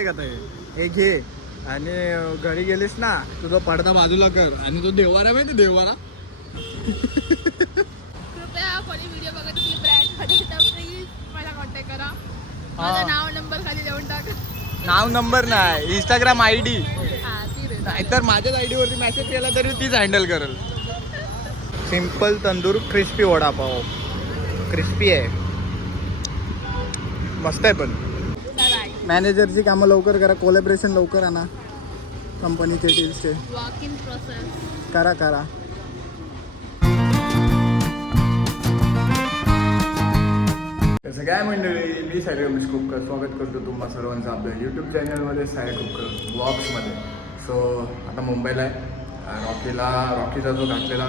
हे घे आणि घरी गेलीस ना तुझा पडदा बाजूला कर आणि तो देवारा माहिती देवारा. कृपया कोणी व्हिडिओ बघत असेल ब्रँडमध्ये तर प्लीज मला कॉन्टॅक्ट करा. माझं नाव नंबर खाली देऊन टाका. नाव नंबर नाही इंस्टाग्राम ID हां ती रे. नाहीतर माझ्याच ID वरती मेसेज केला तरी तीच हँडल करेल. Simple tandoor crispy vada pav. Crispy आहे मस्त आहे पण. मॅनेजरची कामं लवकर करा कोलॅबरेशन लवकर आणा कंपनीचे डील्सचे. वॉक इन प्रोसेस करा करा. कसं काय मंडळी मी साई रमेश कुपकर स्वागत करतो तुम्हा सर्वांचं आपल्या यूट्यूब चॅनलमध्ये साई कुपकर व्लॉग्समध्ये. सो आता मुंबईला आहे. रॉकीचा जो घातलेला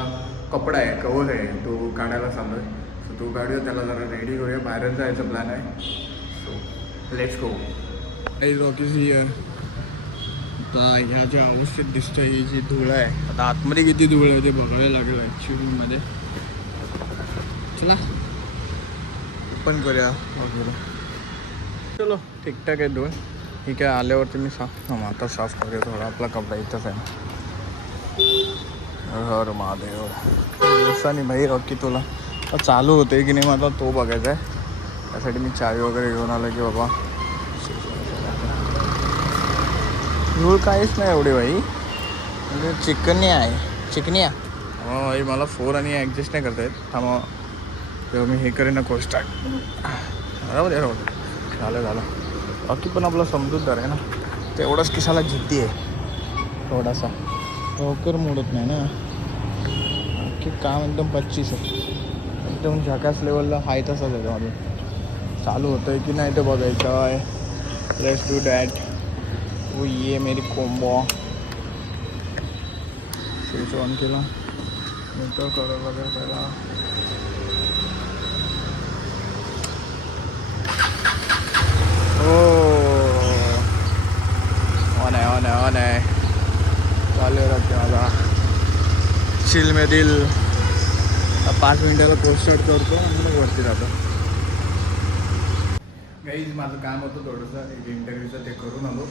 कपडा आहे कवर आहे तो काढायला चाललो आहे. सो तो काढूया त्याला जरा रेडी करूया. बाहेरच जायचं प्लॅन आहे. So let's go. Rockies here. आता ह्या ज्या अवस्थेत दिसतं ही जी धूळ आहे आता आतमध्ये किती धूळ आहे ते बघायला लागलं ॲक्च्युलीमध्ये. चला पण करूया वगैरे. चलो ठीकठाक आहे धूळ. ठीक आहे आल्यावरती मी आता साफ करूया थोडा. आपला कपडा इथंच आहे. हर महादेव दिवसानी भाई रॉकी तुला चालू होते की नाही मला तो बघायचा आहे. त्यासाठी मी चावी वगैरे घेऊन आलो की बाबा धूळ काहीच नाही एवढी भाई म्हणजे चिकनी आहे चिकनी आहे. भाई मला 4 आणि ॲडजस्ट नाही करता येत. थांबा तेव्हा मी हे करेन ना स्टार्ट. बरोबर आहे झालं. बाकी पण आपला समजूतदार आहे ना तेवढाच किसाला जिद्दी आहे थोडासा. लवकर मोडत नाही ना. बाकी काम एकदम 25 आहे. एकदम झकास लेवलला हाय तसाच आहे त्यामध्ये. चालू होतं आहे की नाही ते बघायचं आहे. Let's do that. वो ये मेरी कोंबो स्विच ऑन केला नंतर करायला लागेल पहिला. हो ऑन आहे चालू राहते माझा चिल में दिल. 5 मिनिटाला पोस्टर करतो आणि मग वरती जातो. गाईज माझं काम होतं थोडंसं एक इंटरव्ह्यूचं ते करून आलो.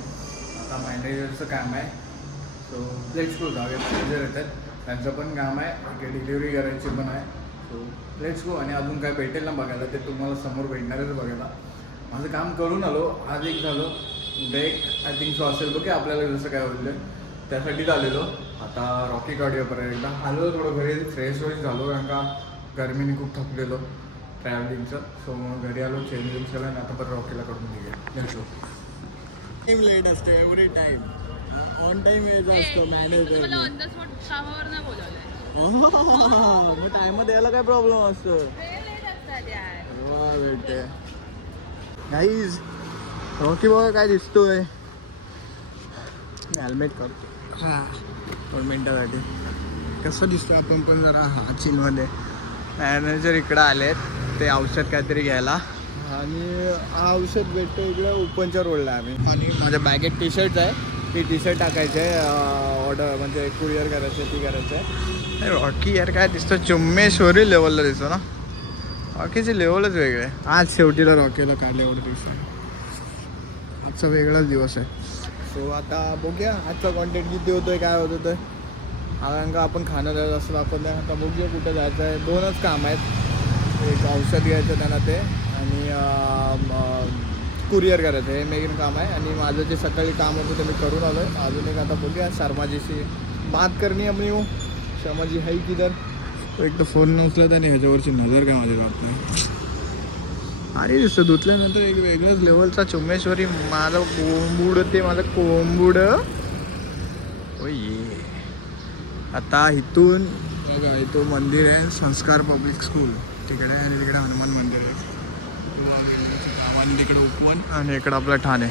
आता मॅनेजरचं काम आहे. So let's go. जाऊया मॅनेजर येतात त्यांचं पण काम आहे. डिलिव्हरी करायची पण आहे. So let's go. आणि अजून काय भेटेल ना बघायला ते तुम्हाला समोर भेटणारच बघायला. माझं काम करून आलो. आज एक झालं उद्या एक आय थिंक सो असेल बघ की आपल्याला जसं काय होईल त्यासाठीच आलेलो. आता रॉकी काढूयापर्यंत एकदा आलो थोडं घरी फ्रेश झालो कारण का गरमीने खूप थकलेलो ट्रॅव्हलिंगचं. सो मग घरी आलो चेंज केलं आणि आता परत रॉकीला करून निघेल. लेट्स टाईम लेट असतो एव्हरी टाईम. ऑन टाईम यायचं असतो मॅनेजर. मग टायमात यायला काय प्रॉब्लेम असतो. भेटते गाईज. रॉकी बघा काय दिसतोय. हेल्मेट करतो 2 मिनटासाठी. कसं दिसतो आपण पण जरा चिलमध्ये. मॅनेजर इकडं आलेत ते औषध काहीतरी घ्यायला आणि हा औषध भेटतो इकडं ओपनच्या रोडला आम्ही. आणि माझ्या बॅगेत टी-शर्ट आहे. ती टी-शर्ट टाकायचं आहे ऑर्डर म्हणजे कुरिअर करायचं आहे ती करायचं आहे. रॉकी यार काय दिसतो चुम्मेश्वरी लेवलला दिसतो ना. रॉकीची लेवलच वेगळं आहे. आज शेवटीला रॉकीला काढले एवढं दिवस. आजचा वेगळाच दिवस आहे. सो आता बघूया आजचा कॉन्टेंट किती होतोय काय होत होतं. कारण का आपण खाणं द्यायचं असलं आपण आता बघूया कुठं जायचं आहे. 2च काम आहेत. एक औषध घ्यायचं त्यांना ते आणि कुरिअर करायचं हे मेन काम आहे. आणि माझं जे सकाळी काम होतं ते मी करून आलो आहे. अजून एक आता बघूया शर्माजीशी बात करणी अपनी हो. शर्माजी है किधर. तो एक तर फोन उचलत आणि ह्याच्यावरची नजर काय माझ्या राहत नाही. आणि दिसतं धुतल्यानंतर एक वेगळंच लेवलचा चुम्मेश्वरी माझं कोंबूड ते माझं कोंबूड. हो ये आता इथून बघा इथं मंदिर आहे संस्कार पब्लिक स्कूल तिकडे आणि तिकडे हनुमान मंदिर आहे. आणि तिकडे उपवन आणि इकडं आपलं ठाणे.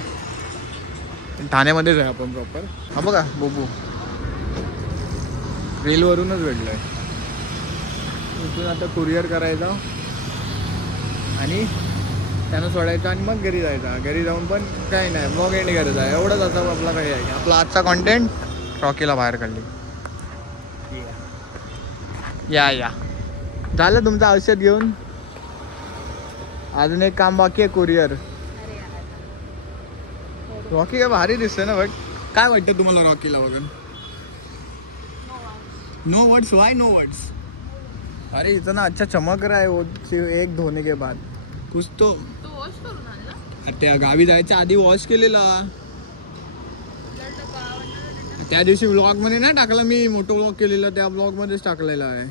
ठाण्यामध्येच आहे आपण प्रॉपर. हा बघा बोबू रेलवरूनच भेटलं आहे. इथून आता कुरिअर करायचा आणि त्यानं सोडायचं आणि मग घरी जायचा. घरी जाऊन पण काही नाही ब्लॉग एंड करायचा. एवढंच आता आपला काही आहे. आपला आजचा कॉन्टेंट रॉकीला बाहेर काढली. या झालं तुमचं औषध घेऊन. अजून एक काम बाकी आहे कुरिअर. रॉकी काय भारी दिसतंय ना बट काय वाटतं तुम्हाला रॉकीला वगैरे? No words, why no words? अरे इतना अच्छा चमक रहा है वो एक धोने के बाद कुछ तो. तो वॉश करून आणला त्या गावी जायच्या आधी वॉश केलेला. त्या दिवशी व्लॉगमध्ये नाही टाकला मी, मोठं व्लॉग केलेला त्या व्लॉगमध्येच टाकलेला आहे.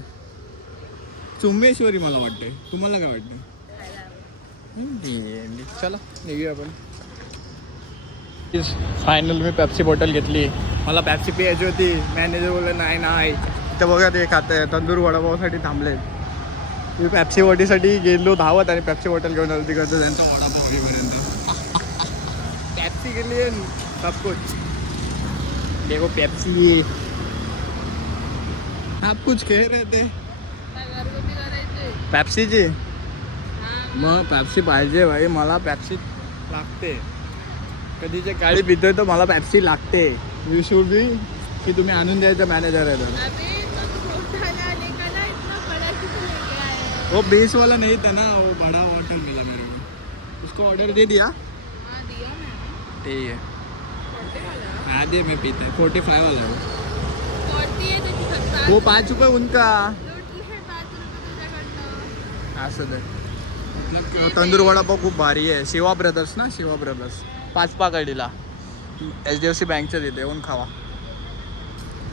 चुंबेश्वरी मला वाटते. तुम्हाला काय वाटतं? चला निघूया आपण. फायनल मी पेप्सी बॉटल घेतली. मला पेप्सी प्यायची होती. मॅनेजर बोलले नाही. तर बघा ते खात आहे तंदूर वडापावसाठी थांबले. मी पेप्सी बॉटीसाठी गेलो धावत आणि पेप्सी बॉटल घेऊन आलो तिकडचं त्यांचा वडापाव घेपर्यंत. पेप्सी गेली सब कुछ देखो पेप्सी आप कुछ कह रहे थे घरगुती करायचे. पेप्सीची. मग पेप्सी पाहिजे भाई, मला पेप्सी लागते. कधीच्या काळी पितोय तर मला पेप्सी लागते. यू शुड बी की तुम्ही आणून द्यायचं मॅनेजर आहे तर. अबे तो छोटा लेका ना इतना बड़ा किसी लेके आया है. वो बेस वाला नहीं था ना, वो बड़ा बॉटल मिला मेरे को. उसको ऑर्डर दे दिया. हाँ दिया मैंने. ठीक है. छोटे वाला. हाँ दे, मैं पीता है 45 वाला है वो. 40 आहे त्याची 70. वो 5 रुपये उनका. लुटली आहे 5 रुपये तुझ्याकडनं. असं दे. मतलब तंदूर वडापाव खूप भारी आहे. शिवा ब्रदर्स ना, शिवा ब्रदर्स पाचपाकडीला HDFC बँकच्या तिथे येऊन खावा.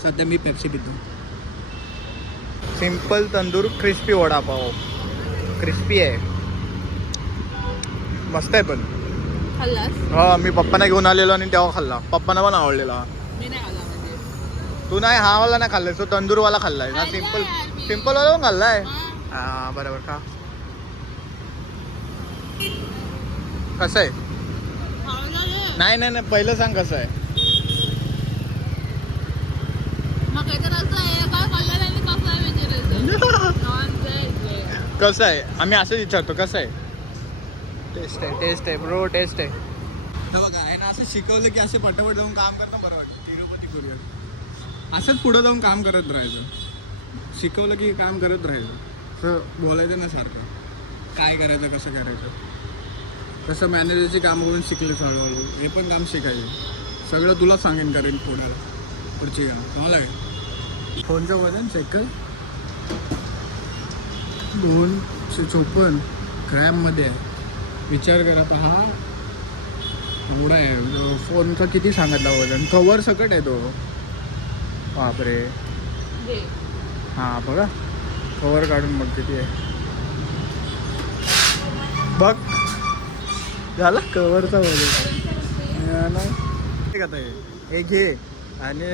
सध्या मी पेप्सी पितो. Simple tandoor crispy vada pav. Crispy आहे, मस्त आहे पण. खाल्लास? हा मी पप्पांना घेऊन आलेलो आणि तेव्हा खाल्ला. पप्पांना पण आवडलेला. मी नाही खाल्ला म्हणजे. तू नाही, हा वाला नाही खाल्लाय, तो तंदूरवाला खाल्लाय ना. खाल्लाय यार मी. सिंपल वाला पण खाल्लाय. हां. हा बरोबर. का कसं आहे? खाल्ला रे. नाही पहिलं सांग कसं आहे. मग काय तर असं आहे काय खाल्लं नाही कसं आहे विचारायचं. नॉनसेन्स. कसं आहे आम्ही असं विचारतो. कसं आहे? टेस्ट आहे ब्रो, टेस्ट आहे. तर बघा आहे ना, असं शिकवलं की असे पटापट जाऊन काम करणं बरं वाटतं. तिरुपती कुरिअर असंच पुढं जाऊन काम करत राहायचं. शिकवलं की काम करत राहायचं. असं बोलायचं ना सारखं. काय करायचं, कसं करायचं. कसं मॅनेजरची कामं करून शिकलेच हळूहळू. हे पण काम शिकायचं. सगळं तुला सांगेन करेन पुढची काम. तुम्हाला काय फोनचं वजन चेक कर. 254 ग्रॅममध्ये आहे. विचार करा आता हा एवढा आहे. फोनचा किती सांगितला वजन. कवर सकट आहे तो. बापरे. हां बघा कवर काढून बघ किती आहे. बघ झाला कवरचा वजन. ठीक आता हे घे आणि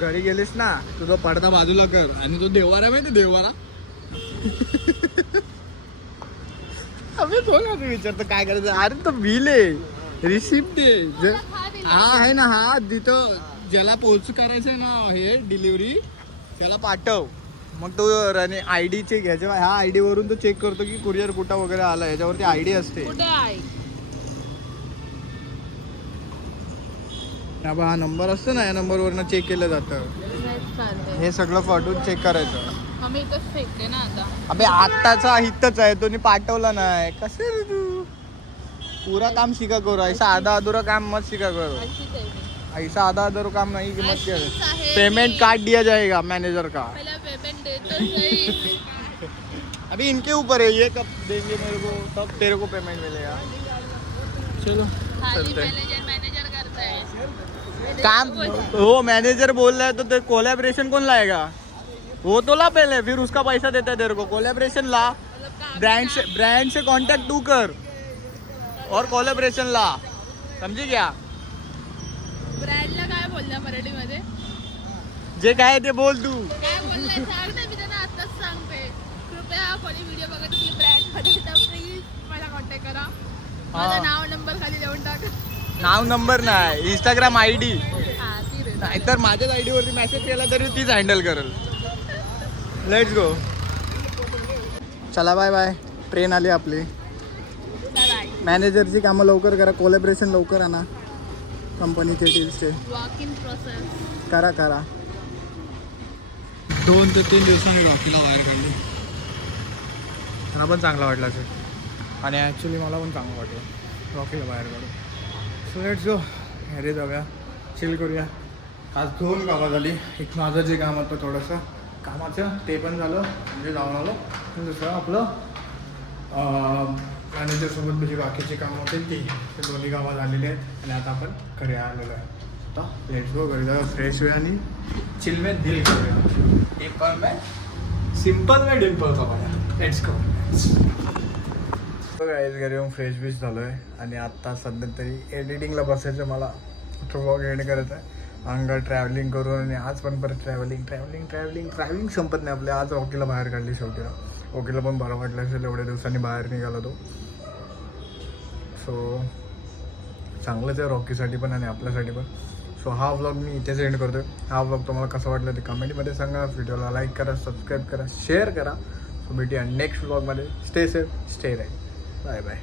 घरी गेलीस ना तुझा पडदा बाजूला कर. आणि तो देवारा माहिती देवारा. अबे तो ना विचारतो काय करायचं. अरे तो बिल आहे, रिसिप्ट आहे. हा आहे ना, हा तिथं ज्याला पोच करायचं आहे ना हे डिलिव्हरी त्याला पाठव. मग तो रने ID चेक घ्यायचा. ह्या ID वरून तो चेक करतो की कुरिअर कुठं वगैरे आला. याच्यावरती ID असते. कुठे आहे? हा नंबर असतो ना, या नंबरवरनं चेक केलं जातं. हे सगळं पाठवून चेक करायचं. आम्ही इथंच फेकते ना आता. अबे आत्ताचा हितच आहे, तो पाठवला नाही. कसे रे तू पूरा काम शिका करो. ऐसा आधा अधूरा काम मत शिका करो. अशीच आहे मी. ऐसा आधा अधूरा काम नहीं कि मत अशीच करो. आहे पेमेंट मी. काट दिया जाएगा मैनेजर का. पहिला पेमेंट देतच नाही. अभी इनके ऊपर है, ये कब देंगे मेरे को, तब तेरे को पेमेंट मिलेगा. चलो खाली चलते हैं. मॅनेजर करताय. काम हो मैनेजर बोल रहा है तो कोलैबोरेशन कौन लाएगा. वो तो ला पहले, फिर उसका पैसा देता है तेरे को. कोलैबोरेशन ला. ब्रांड से कांटेक्ट तू कर और कोलैबोरेशन ला. समझी क्या. ब्रँडला काय बोलला मराठीमध्ये. जे काय ते बोल तू. काय बोललाय सांग ना. मी त्यांना आत्ताच सांगते. कृपया कोणी व्हिडिओ बघत असेल ब्रँड मध्ये तर प्लीज मला कॉन्टॅक्ट करा. माझं नाव नंबर खाली देऊन टाका. नाव नंबर नाही, इंस्टाग्राम ID. हा ती रे. नाहीतर माझ्याच ID वरती मेसेज केला तरी तीच हँडल करेल. Let's go. चला बाय बाय. ट्रेन आली आपली. मॅनेजरची कामं लवकर करा. कोलॅबरेशन लवकर आणा कंपनीचे डील्सचे. वॉक इन प्रोसेस करा. 2 ते 3 दिवसांनी रॉकीला बाहेर काढलं. त्यांना पण चांगला वाटला असेल. आणि ॲक्च्युली मला पण चांगलं वाटलं रॉकीला बाहेर काढून. So let's go. अरे जाऊया चिल करूया. आज 2 कामं झाली. एक माझं जे काम होतं थोडंसं कामाचं ते पण झालं म्हणजे जाऊन आलो. आणि दुसरं आपलं मॅनेजरसोबत जी बाकीची कामं होती ते दोन्ही कामं झालेली आहेत आणि आता आपण घरी आलेलो आहे. आता लेट्स गो घरी जाऊया फ्रेश होऊया आणि चिल में दिल करूया. डिम्पल में सिम्पल में डिम्पल करूया. Let's go. गाईज घरी येऊन फ्रेश बिश झालो आहे आणि आत्ता सध्या तरी एडिटिंगला बसायचं मला व्लॉग एड करायचं आहे. अंगा ट्रॅव्हलिंग करून आणि आज पण परत ट्रॅव्हलिंग संपत नाही आपल्या. आज ओकीला बाहेर काढली शेवटीला. ओकीला पण बरं वाटलं असेल एवढ्या दिवसांनी बाहेर निघाला तो. सो चांगलंच आहे रॉकीसाठी पण आणि आपल्यासाठी पण. सो हा व्लॉग मी इथेच एंड करतो. हा व्लॉग तुम्हाला कसा वाटला ते कमेंटमध्ये सांगा. व्हिडिओला लाईक करा, सबस्क्राईब करा, शेअर करा. सो भेटूया नेक्स्ट व्लॉगमध्ये. Stay safe, stay right. Bye bye.